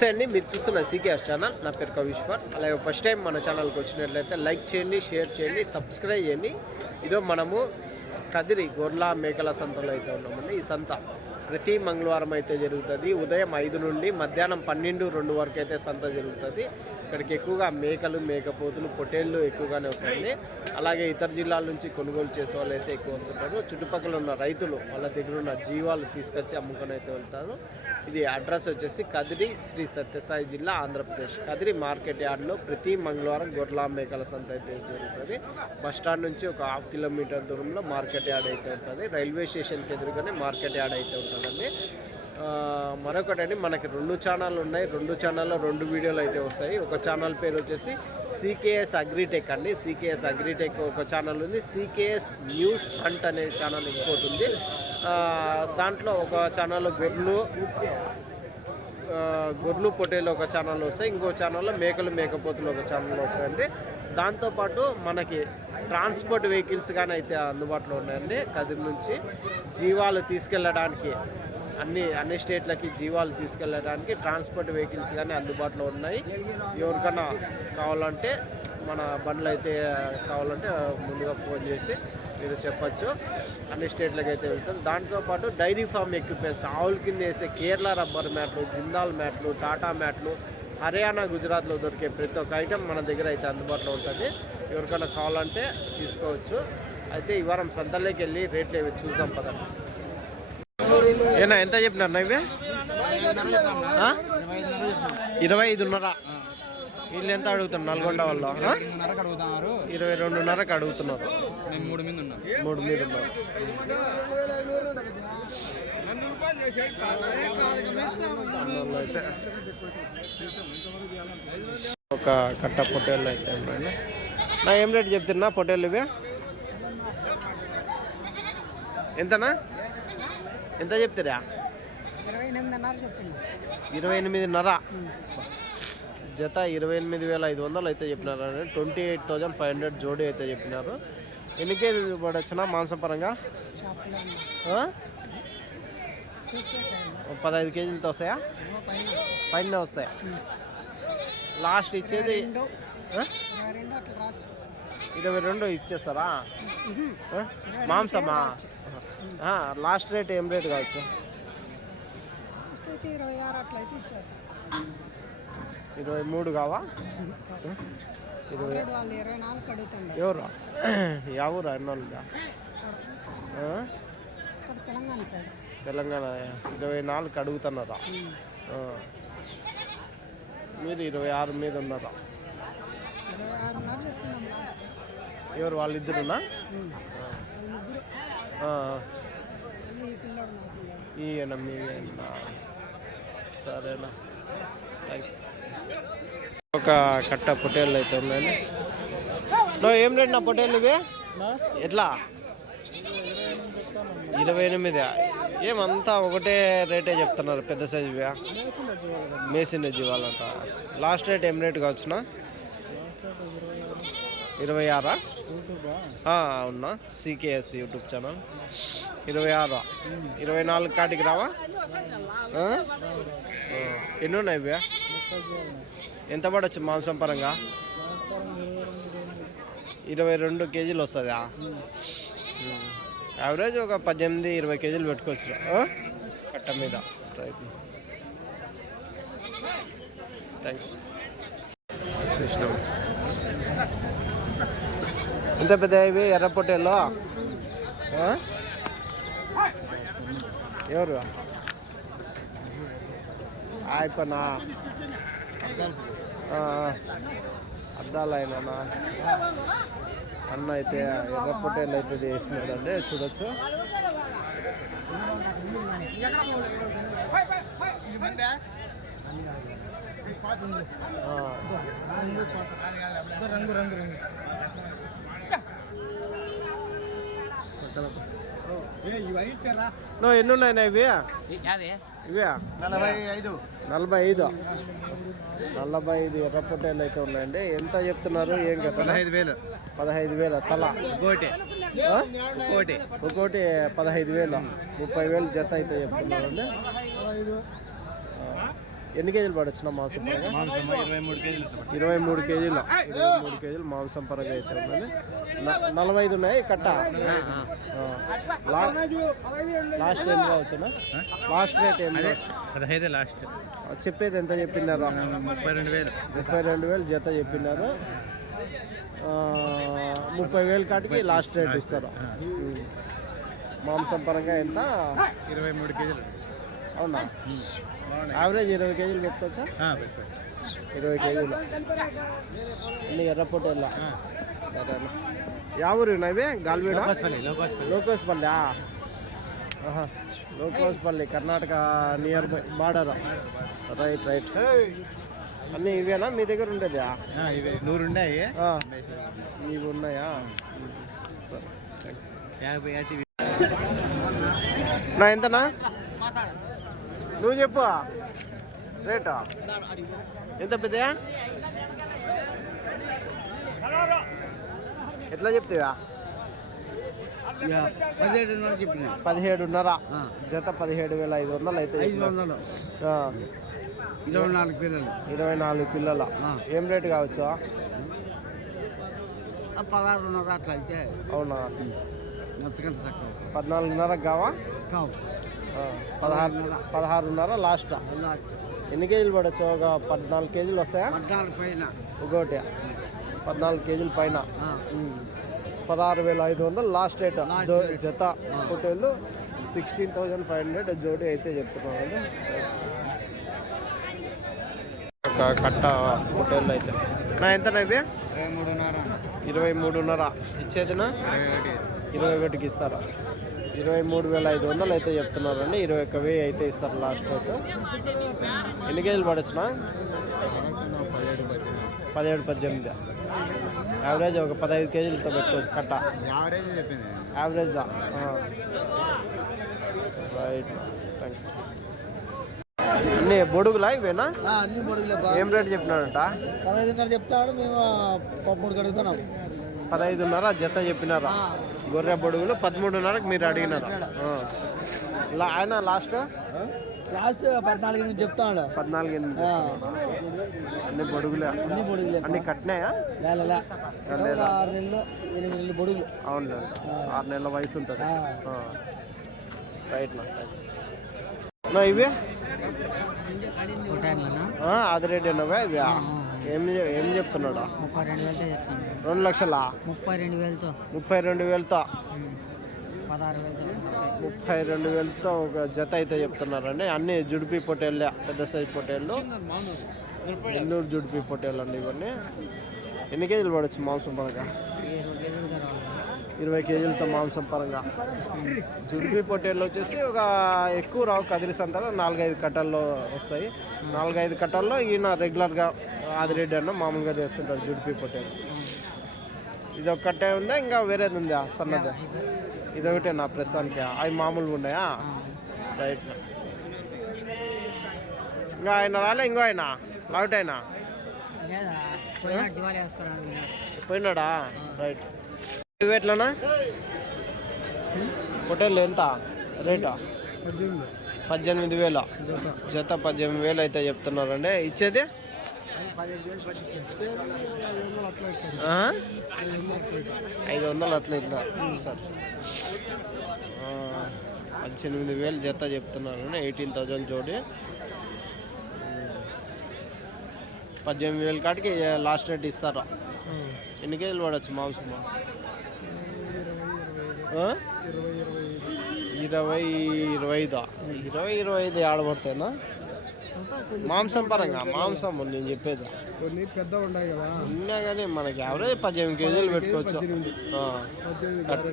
నమస్తే అండి, మీరు చూస్తున్న సీకేఎస్ ఛానల్. నా పేరు కవిశ్వర్. అలాగే ఫస్ట్ టైం మన ఛానల్కి వచ్చినట్లయితే లైక్ చేయండి, షేర్ చేయండి, సబ్స్క్రైబ్ చేయండి. ఇదో మనము కదిరి గొర్రెల మేకల సంతలో అయితే ఉన్నామండి. ఈ సంత ప్రతి మంగళవారం అయితే జరుగుతుంది. ఉదయం 5 నుండి మధ్యాహ్నం 12-2 వరకు అయితే సంత జరుగుతుంది. ఇక్కడికి ఎక్కువగా మేకలు, మేకపోతులు, పొట్టేళ్ళు ఎక్కువగానే వస్తుంది. అలాగే ఇతర జిల్లాల నుంచి కొనుగోలు చేసే వాళ్ళు అయితే ఎక్కువ వస్తుంటారు. చుట్టుపక్కల ఉన్న రైతులు వాళ్ళ దగ్గర ఉన్న జీవాలు తీసుకొచ్చి అమ్ముకొని అయితే వెళ్తారు. ఇది అడ్రస్ వచ్చేసి కదిరి, శ్రీ సత్యసాయి జిల్లా, ఆంధ్రప్రదేశ్. కదిరి మార్కెట్ యార్డ్లో ప్రతి మంగళవారం గొర్రెల మేకల సంత అయితే జరుగుతుంది. బస్టాండ్ నుంచి ఒక 1/2 కిలోమీటర్ దూరంలో మార్కెట్ యార్డ్ అయితే ఉంటుంది. రైల్వే స్టేషన్కి ఎదురుగానే మార్కెట్ యార్డ్ అయితే ఉంటుందండి. మరొకటండి, మనకి 2 ఛానళ్ళు ఉన్నాయి. 2 ఛానల్లో 2 వీడియోలు అయితే వస్తాయి. ఒక ఛానల్ పేరు వచ్చేసి సీకేఎస్ అగ్రిటెక్ అండి. సీకేఎస్ అగ్రిటెక్ ఒక ఛానల్ ఉంది. సీకేఎస్ న్యూస్ హంట్ అనే ఛానల్ ఇంకోటి ఉంది. దాంట్లో ఒక ఛానల్లో గొర్రెలు పొట్టేలు ఒక ఛానల్ వస్తాయి. ఇంకో ఛానల్లో మేకలు, మేకపోతులు ఒక ఛానల్ వస్తాయండి. దాంతోపాటు మనకి ట్రాన్స్పోర్ట్ వెహికల్స్ కానీ అయితే అందుబాటులో ఉన్నాయండి. కదిరి నుంచి జీవాలు తీసుకెళ్ళడానికి అన్ని స్టేట్లకి జీవాలు తీసుకెళ్ళడానికి ట్రాన్స్పోర్ట్ వెహికల్స్ కానీ అందుబాటులో ఉన్నాయి. ఎవరికైనా కావాలంటే మన బండ్లు అయితే కావాలంటే ముందుగా ఫోన్ చేసి మీరు చెప్పచ్చు. అన్ని స్టేట్లకు అయితే వెళ్తాం. దాంతోపాటు డైరీ ఫామ్ ఎక్విప్మెంట్స్, ఆవుల కింద వేసే కేరళ రబ్బర్ మ్యాట్లు, జిందాల్ మ్యాట్లు, టాటా మ్యాట్లు, హర్యానా, గుజరాత్లో దొరికే ప్రతి ఒక్క ఐటెం మన దగ్గర అయితే అందుబాటులో ఉంటుంది. ఎవరికైనా కావాలంటే తీసుకోవచ్చు. అయితే ఈ వారం సంతలోకి వెళ్ళి రేట్లు ఏవి చూద్దాం పదండి. ఏనా ఎంత చెప్పినారు ఇవే? 25.5. వీళ్ళు ఎంత అడుగుతున్నారు? నల్గొండ వాళ్ళు 22.5కి అడుగుతున్నారు. 3 మీద ఉన్నారు. ఒక కట్ట పొట్టేళ్ళు అయితే ఉన్నాయండి. నా ఏం రేటు చెప్తున్నా పొట్టేళ్ళు ఇవే? ఎంతనా? ఎంత చెప్తారా? 28.5. జత 28,500 అయితే చెప్పినారు. 28,500 జోడీ అయితే చెప్పినారు. ఎన్ని కేజీలు పడొచ్చునా మాంసపరంగా? 15 కేజీలతో వస్తాయా? పైన వస్తాయి. లాస్ట్ ఇచ్చేది 22 ఇచ్చేస్తారా? మాంసమా? లాస్ట్ రేట్ ఏం రేట్ కావచ్చు? 23 కావా? 24 ఎవరు? ఎవరు అన్నోళ్ళుగా? తెలంగాణ 24కి అడుగుతున్నారా? మీరు 26 మీద ఉన్నారా? ఎవరు వాళ్ళిద్దరునా? ఈయన మీనా? సరేనా, థ్యాంక్స్. ఒక కట్ట పొట్టేళ్ళు అయితే ఉన్నాయండి. ఏం రేట్ నా పొట్టేళ్ళు ఇవి? ఎట్లా? 28. ఏమంతా ఒకటే రేటే చెప్తున్నారు? పెద్ద సైజు మేసిన జీవాలంట. లాస్ట్ రేట్ ఏం రేట్ కావచ్చునా? 26. అవునా? CKS YouTube channel 26. 24 కాటికి రావా? ఎన్ని ఉన్నాయి ఇవి? ఎంత పడవచ్చు మాంసం పరంగా? 22 కేజీలు వస్తుందా? యావరేజ్ ఒక 18-20 కేజీలు పెట్టుకోవచ్చు కట్ట మీద. Right, thanks. కృష్ణ ఎంత పెద్ద ఇవి ఎర్ర పొట్టేళ్ళు? ఎవరు? ఆయపనా? అద్దాలు అయినా అన్న అయితే ఎర్ర పొట్టేళ్ళు అయితే వేసినాడండి. చూడొచ్చు. ఎన్ని ఉన్నాయినా ఇవి? ఇవే 45. 45 ఎర్ర పొట్టేళ్ళు అయితే ఉన్నాయండి. ఎంత చెప్తున్నారు? ఏం కదా? 15,000 తల. ఒక్కోటి 15,000. 30,000 జత అయితే చెప్తున్నారండి. ఎన్ని కేజీలు పడొచ్చిన మాంసం పరంగా? 23 కేజీలు. 23 కేజీలు. 23 కేజీలు మాంసం పరంగా అయితే ఉన్నది. 45 ఉన్నాయి కట్ట. లాస్ట్ ఏం కావచ్చునా? లాస్ట్ రేట్ ఏం? 15 లాస్ట్. చెప్పేది ఎంత చెప్పినారు? 32,000. 32,000 జత చెప్పినారు. 30,000 కాటికి లాస్ట్ రేట్ ఇస్తారు. మాంసం పరంగా ఎంత? 23 కేజీలు. అవునా? యావరేజ్ 20 కేజీలు పెట్టుకోవచ్చా? 20 కేజీలు. అన్ని ఎర్రపొట్టేళ్ళ. సరేనా? యా ఊరు నవే? గాల్వీడ, Lokospalli. Lokospalli Karnataka near by border. Right right. అన్నీ ఇవేనా మీ దగ్గర ఉండేది? ఇవే 100 ఉన్నాయి. ఇవి ఉన్నాయా? సరే థ్యాంక్స్. 50 నా ఎంతనా? నువ్వు చెప్పు రేటా ఎంత పెద్ద? ఎట్లా చెప్తావా? 17,500 చెప్పిన. 17,500 జత. 17,500 అయితే. 500. 24 పిల్లలు. 24 పిల్లల. ఏం రేటు కావచ్చు? 16,500 అట్లా అయితే. అవునా? 14,500 కావా? కావు. 16,500 లాస్ట్. ఎన్ని కేజీలు పడవచ్చు? ఒక 14 కేజీలు వస్తాయా? 14 పైన ఒకటి. 14 కేజీల పైన. 16,500 లాస్ట్ రేట్ జత. పొట్టేళ్ళు 16,500 జోడి అయితే చెప్తున్నాను. ఒక కట్ట పొట్టేళ్ళు అయితే నా ఎంతనా ఇవి? 23,500. ఇచ్చేదినా 21కి ఇస్తారా? 23,500 అయితే చెప్తున్నారండి. 21,000 అయితే ఇస్తారు లాస్ట్ రేట్. ఎన్ని కేజీలు పడొచ్చునా? 17-18. యావరేజ్ ఒక 15 కేజీలతో పెట్టుకోవచ్చు కట్ట. యావరేజా? Right thanks. అన్నీ బొడుగులా ఇవేనా? అన్ని బొడుగులే. ఏం రేట్ చెప్పినాడంట? 15,500 చెప్తాడు. మేము 13 కడుగుతున్నాం. 15,500 జత చెప్పినారా? గొర్రె బొడుగులు 13,500కి మీరు అడిగినారు. ఆయన లాస్ట్ 14,000 చెప్తాడు. 14,000. అన్ని బొడుగులే. అన్ని కట్టినాయా? లేదా 6 నెలలు 8 నెలలు బొడుగులు. అవునులే. 6 నెలల వయసు ఉంటుంది. రైట్ నా థ్యాంక్స్. ఇవి అది రేట్ ఏనావా ఇవి? ఏం చెప్తున్నాడా? 2 లక్షలా? 32,000తో 32,000తో ఒక జత అయితే చెప్తున్నారండి. అన్ని జుడిపి పొట్టేళ్ళే, పెద్ద సైజ్ పొట్టేళ్ళు. నెల్లూరు జుడిపి పొట్టేళ్ళు అండి ఇవన్నీ. ఎన్ని కేజీలు పడవచ్చు మాంసం పరంగా? 20 కేజీలతో మాంసం పరంగా. జుడిపి పొట్టేళ్ళు వచ్చేసి ఒక ఎక్కువ రావు. కదిరి సంతలో 4-5 కట్టల్లో వస్తాయి. 4-5 కట్టల్లో ఈయన రెగ్యులర్గా ఆదిరెడ్డి అన్న మామూలుగా చేస్తుంటారు జుడిపి పొట్టేళ్ళు. ఇది ఒక కట్టే ఉందా? ఇంకా వేరేది ఉందా సన్నది? ఇదొకటే నా ప్రస్తుతానికి. అవి మామూలుగా ఉన్నాయా? రైట్. ఇంకా ఆయన రాలే? ఇంకో ఆయన లావుట్ అయినా పోయినాడా? రైట్. ఇవి ఎట్లనా పొట్టేళ్ళు ఎంత రేటా? 18,000 జత. 18,000 అయితే చెప్తున్నారండి. ఇచ్చేది 500 అట్లా ఇట్లా సార్. 18,000 జత చెప్తున్నారు. 18,000 జోడి. 18,000 కాటికి లాస్ట్ రేట్ ఇస్తారు. ఎన్ని కేజీలు పడవచ్చు మాంసం? 20-25 ఆడబడతాయినా మాంసం పరంగా? మాంసం నేను చెప్పేది కొన్ని పెద్ద ఉన్నాయి కదా, ఉన్నా కానీ మనకి యావరేజ్ 18 కేజీలు పెట్టుకోవచ్చు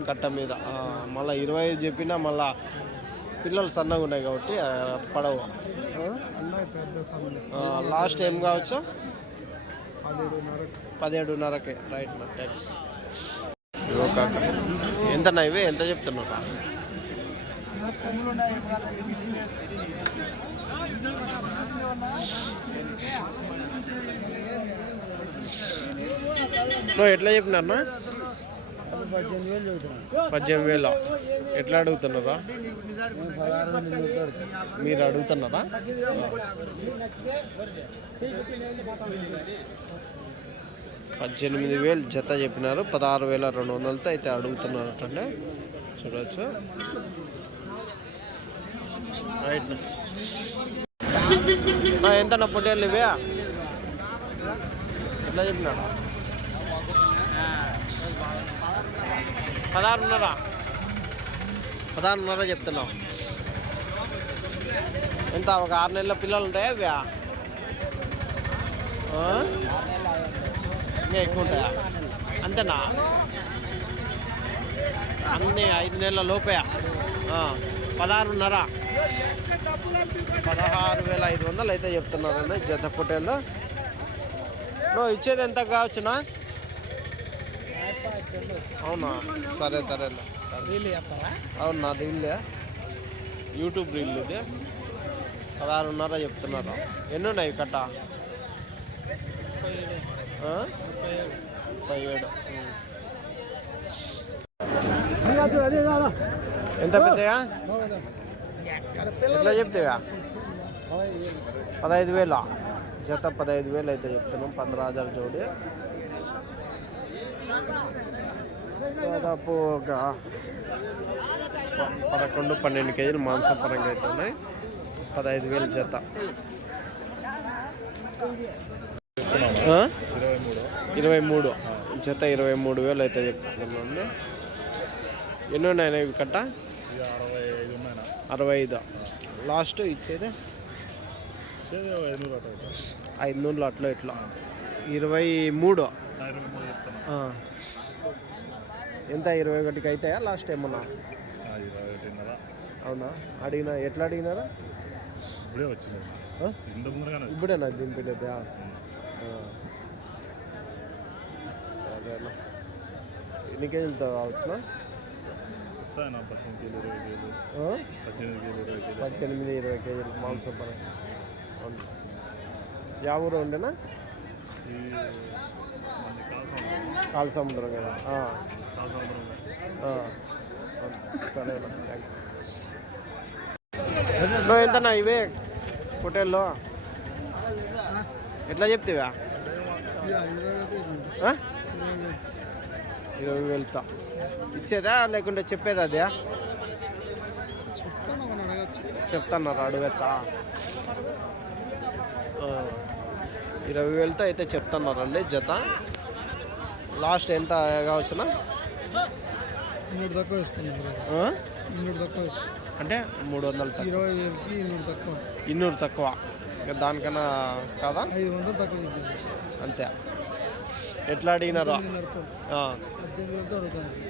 కట్ట మీద. మళ్ళీ 25 చెప్పినా మళ్ళా పిల్లలు సన్నగా ఉన్నాయి కాబట్టి పడవు. లాస్ట్ ఏం కావచ్చు? 17,500కే. రైట్ నా ట్యాక్స్. ఎంతన్నా ఇవి? ఎంత చెప్తున్నారా? నువ్వు ఎట్లా చెప్పినా? 18,000 ఎట్లా అడుగుతున్నారా? మీరు అడుగుతున్నారా? 18,000 జత చెప్పినారు. 16,200తో అయితే అడుగుతున్నారటండి. చూడవచ్చు. రైట్ ఎంత నా పొట్టేళ్ళు ఇవే ఎట్లా చెప్పినాడు? 16,500 చెప్తున్నావు. ఎంత ఒక 6 నెలల పిల్లలు ఉంటాయా ఇవే? ఇంకా ఎక్కువ ఉంటాయా? అంతేనా? అన్నీ 5 నెలల లోపే. 16,500 16,500 అయితే చెప్తున్నారండి జత పొట్టేళ్ళు. నువ్వు ఇచ్చేది ఎంత కావచ్చునా? అవునా? సరే సరేలే. అవునా? రీల్లే, యూట్యూబ్ రీల్ ఇది. 16,500 చెప్తున్నారు. ఎన్ని ఉన్నాయి కట్ట? 37. ఎంత పెద్దయా? ఎట్లా చెప్తావా? 15,000 జత. 15,000 అయితే చెప్తున్నాం. 15,000 జోడి. దాదాపు ఒక 11-12 కేజీలు మాంసం పరంగా అయితే ఉన్నాయి. 15,000 జత. 23 జత. 23,000 అయితే చెప్తున్నాండి. ఎన్ని ఉన్నాయి ఇవి కట్ట? 65. లాస్ట్ ఇచ్చేది 500 అట్లా ఇట్లా. 23. ఎంత? 21కి అవుతాయా లాస్ట్ ఏమన్నా? అవునా? అడిగినా ఎట్లా అడిగినారా? ఇప్పుడేనా దింపలేదా? సరేనా? ఎన్ని కేజీలతో కావచ్చునా? 18-20 కేజీలు మాంసం పరంగా. యా ఊరు ఉండేనా? కాళసముద్రం కదా. సరేనా? థ్యాంక్స్. నువ్వు ఎంతనా ఇవే హోటల్లో ఎట్లా చెప్తావా? 20,000 ఇచ్చేదా లేకుంటే చెప్పేదా? అదే చెప్తున్నారు. అడగచ్చా? 20,000తో అయితే చెప్తున్నారండి జత. లాస్ట్ ఎంత కావచ్చునా? 200 తక్కువ వేసుకున్నారు. 200 తక్కువ వేసుకున్నారు అంటే 300 తక్కువ. 20,000కి 200 తక్కువ. 200 తక్కువ. ఇంకా దానికన్నా కాదా? 500 తక్కువ చెప్పింది అంతే. ఎట్లా అడిగినారో?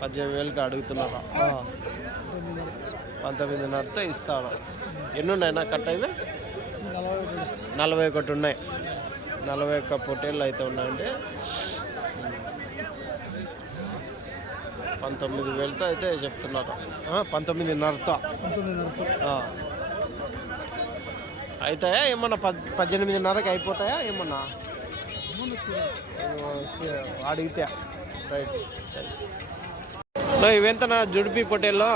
18,000కి అడుగుతున్నారా? 19,500తో ఇస్తారు. ఎన్ని ఉన్నాయి నా కట్ట? ఇవి 41 ఉన్నాయి. 41 పొట్టేళ్ళు అయితే ఉన్నాయండి. 19,000తో అయితే చెప్తున్నారు. 19,500తో అవుతాయా ఏమన్నా? 18,500కి అయిపోతాయా ఏమన్నా అడిగితే? రైట్. ఇవెంతనా జుడిపి పొట్టేళ్ళు?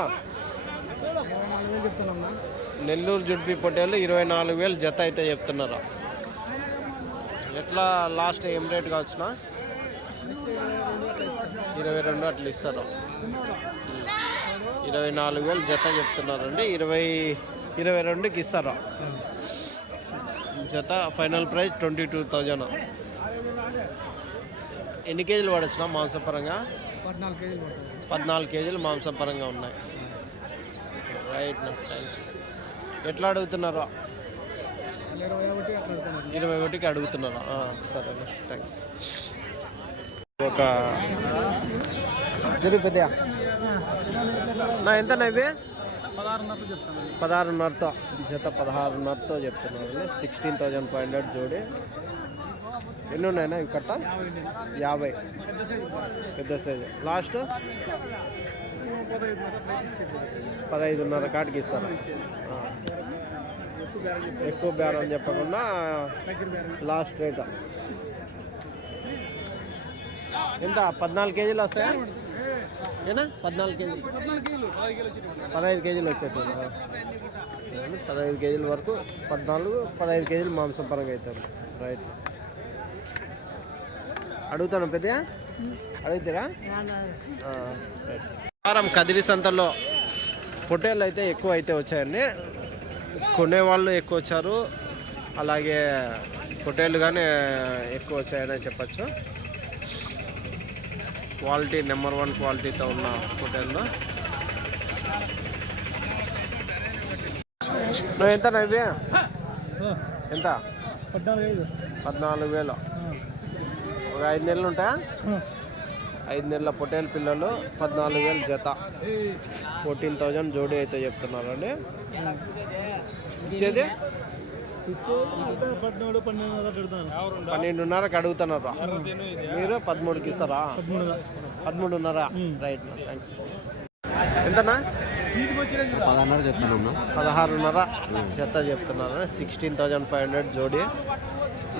నెల్లూరు జుడిపి పొట్టేళ్ళు 24,000 జత అయితే చెప్తున్నారు. ఎట్లా లాస్ట్ ఏం రేట్ కావచ్చునా? 22 అట్లా ఇస్తారు. 24,000 జత చెప్తున్నారండి. 22కి ఇస్తారు జత. Final price 22,000. ఎన్ని కేజీలు పడచ్చునా మాంసపరంగా? 14 కేజీలు మాంసపరంగా ఉన్నాయి. రైట్. థ్యాంక్స్. ఎట్లా అడుగుతున్నారో? 21కి అడుగుతున్నారా? సరే. థ్యాంక్స్. ఒక జరిగిపోతాయా నా? ఎంతనా ఇవి? 16,500తో జత. 16,500తో చెప్తున్నాను. 16,500 జోడి. ఎన్ని ఉన్నాయినా ఇవి కట్ట? 50 పెద్ద సైజు. లాస్ట్ 15,500 కాటికి ఇస్తారు. ఎక్కువ బేరం చెప్పకుండా లాస్ట్ రేట్ ఎంత? 14 కేజీలు వస్తాయా? ఏనా 14 కేజీలు 15 కేజీలు వచ్చేది 15 కేజీల వరకు 15 కేజీలు మాంసం పరంగా అవుతుంది. రైట్ అడుగుతాను పెద్దగా అడుగుతారా? వారం కదిరి సంతలో పొట్టేళ్ళు అయితే ఎక్కువ అయితే వచ్చాయండి. కొనేవాళ్ళు ఎక్కువ వచ్చారు, అలాగే పొట్టేళ్ళు కానీ ఎక్కువ వచ్చాయని చెప్పచ్చు. క్వాలిటీ నెంబర్ 1 క్వాలిటీతో ఉన్న పొట్టేళ్ళు. నువ్వు ఎంత ఇవి ఎంత? 14,000. ఒక 5 నెలలు ఉంటాయా? 5 నెలల పొట్టేలు పిల్లలు 14,000 జత, 14,000 జోడీ అయితే చెప్తున్నారండి. ఇచ్చేది 12,500కి అడుగుతున్నారు. మీరు 13కి ఇస్తారా? 13,500. Right, thanks. ఎంతనా? 16,500 జత చెప్తున్నారు. 16,500 జోడీ.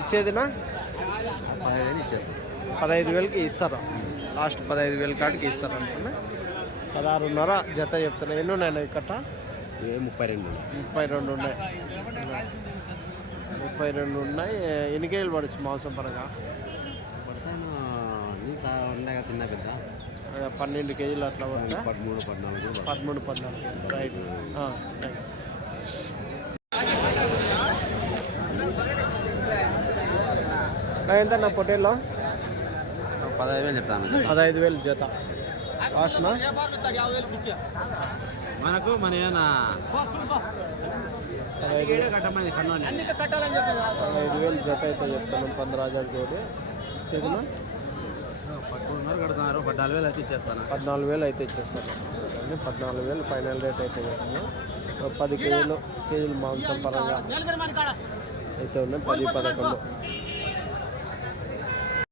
ఇచ్చేదినా 15,000కి ఇస్తారు. లాస్ట్ 15,000 కాడికి ఇస్తారు అనుకున్నా. 16,500 జత చెప్తున్నా. ఎన్ని ఉన్నాయి కట్ట? 32 ఉన్నాయి. 32 ఉన్నాయి. ఎన్ని కేజీలు పడచ్చు మాంసం పరంగా? 12 కేజీలు అట్లా పడతా. 13, 14. Right, thanks. ఎంత నా పొట్టేల్లో? 15,000 చెప్తాను. 15,000 జత. లాస్ట్ మనకు మన 15,000 జత అయితే చెప్తాను. 15,000 జోడి. చదివిన 13,500 కడుతున్నారు. 14,000 అయితే ఇచ్చేస్తాను. 14,000 అయితే ఇచ్చేస్తాను. 14,000 ఫైనల్ రేట్ అయితే చెప్తాను. 10 కేజీలు మాంసం పరంగా అయితే ఉన్నాయి. 10, 11